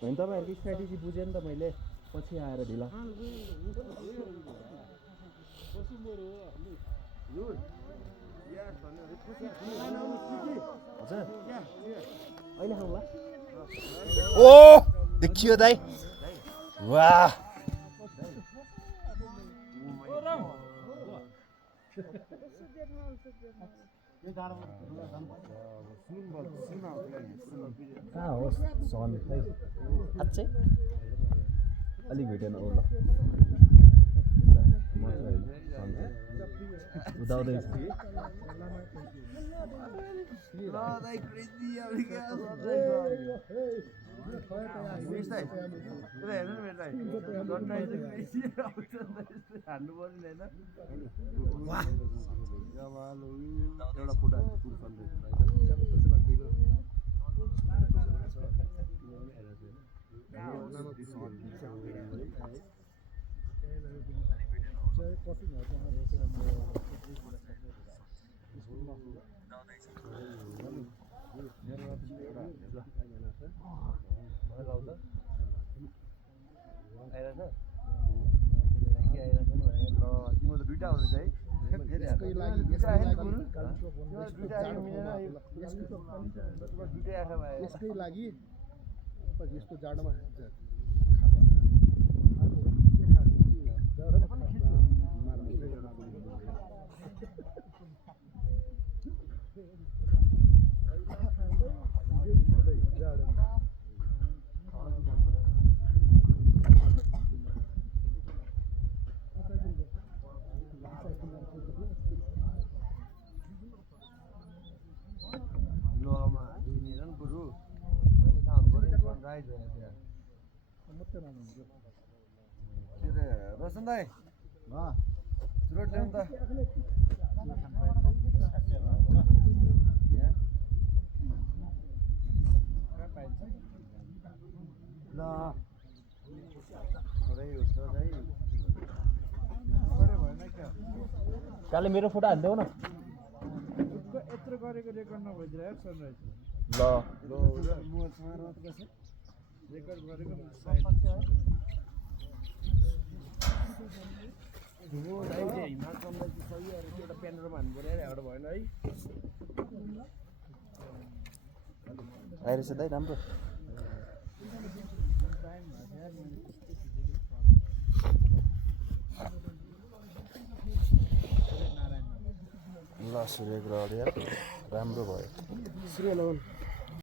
होइन तपाईँहरूको स्ट्राटेजी बुझेँ नि त मैले पछि आएर ढिला हजुर अहिले खाउँला ओ देखियो दाइ वाह कहाँ होस् सन खै साँच्चै अलिक भेटेन ओला उदाउँदैछ यसकै लागि यस्तो जाडोमा रोशन दाइ चुरोट ल्याउनु त काले मेरो फोटो हालिदेऊ न यत्रो गरेको रेकर्ड नभइदिएर सनराइज ल रेकर्ड गरेको हिमाल कमलाई चाहिँ सही अरे एउटा पेनरमा हान्नु पऱ्यो अरे एउटा भएन है आइरहेछ दाइ राम्रो ल सूर्य ग्रह राम्रो भयो सूर्य लगाउनु